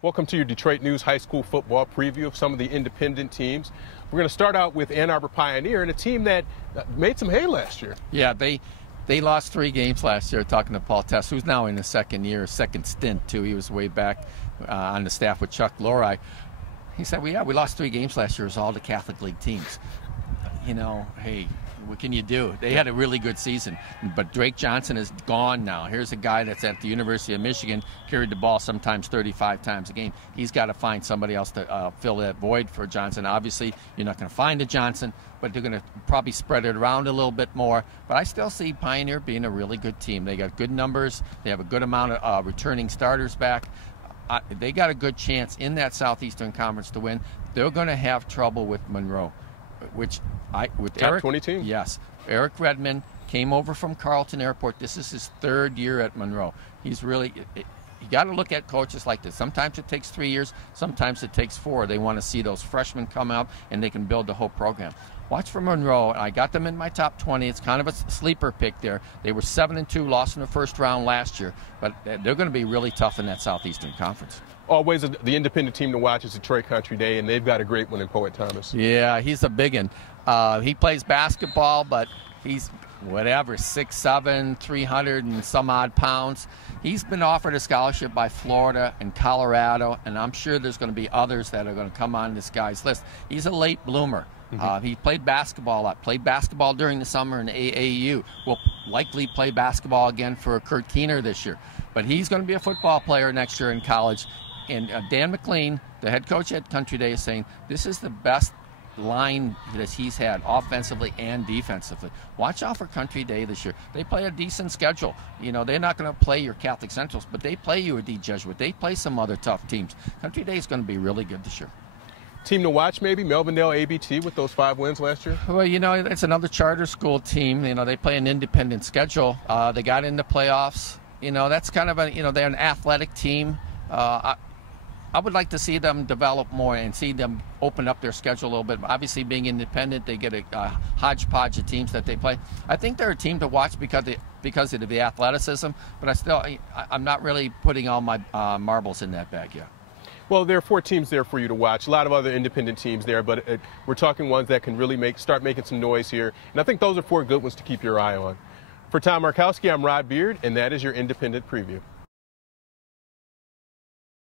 Welcome to your Detroit News High School football preview of some of the independent teams. We're going to start out with Ann Arbor Pioneer and a team that made some hay last year. Yeah, they lost 3 games last year, talking to Paul Tess, who's now in his second stint, too. He was way back on the staff with Chuck Lori. He said, we lost 3 games last year. It was all the Catholic League teams. You know, hey, what can you do? They had a really good season, but Drake Johnson is gone now. Here's a guy that's at the University of Michigan, carried the ball sometimes 35 times a game. He's got to find somebody else to fill that void for Johnson. Obviously, you're not going to find a Johnson, but they're going to probably spread it around a little bit more. But I still see Pioneer being a really good team. They got good numbers. They have a good amount of returning starters back. They got a good chance in that Southeastern Conference to win. They're going to have trouble with Monroe, with Top Eric, 20 team. Yes. Eric Redmond came over from Carleton Airport. This is his 3rd year at Monroe. He's really, you got to look at coaches like this. Sometimes it takes 3 years, sometimes it takes 4. They want to see those freshmen come up and they can build the whole program. Watch for Monroe. I got them in my top 20. It's kind of a sleeper pick there. They were 7-2, lost in the first round last year, but they're going to be really tough in that Southeastern Conference. Always the independent team to watch is Detroit Country Day, and they've got a great one in Poet Thomas. Yeah, he's a big one. He plays basketball, but he's whatever, 6'7", 300 and some odd pounds. He's been offered a scholarship by Florida and Colorado, and I'm sure there's going to be others that are going to come on this guy's list. He's a late bloomer. He played basketball a lot, played basketball during the summer in AAU. Will likely play basketball again for Kurt Keener this year. But he's going to be a football player next year in college. And Dan McLean, the head coach at Country Day, is saying this is the best line that he's had offensively and defensively. Watch out for Country Day this year. They play a decent schedule. You know, they're not going to play your Catholic Centrals, but they play you a D Jesuit. They play some other tough teams. Country Day is going to be really good this year. Team to watch, maybe Melvindale ABT with those 5 wins last year? Well, you know, it's another charter school team. You know, they play an independent schedule. They got into playoffs. You know, that's kind of a, you know, they're an athletic team. I would like to see them develop more and see them open up their schedule a little bit. Obviously, being independent, they get a hodgepodge of teams that they play. I think they're a team to watch because of the athleticism, but I'm not really putting all my marbles in that bag yet. Well, there are 4 teams there for you to watch. A lot of other independent teams there, but we're talking ones that can really start making some noise here. And I think those are 4 good ones to keep your eye on. For Tom Markowski, I'm Rod Beard, and that is your Independent Preview.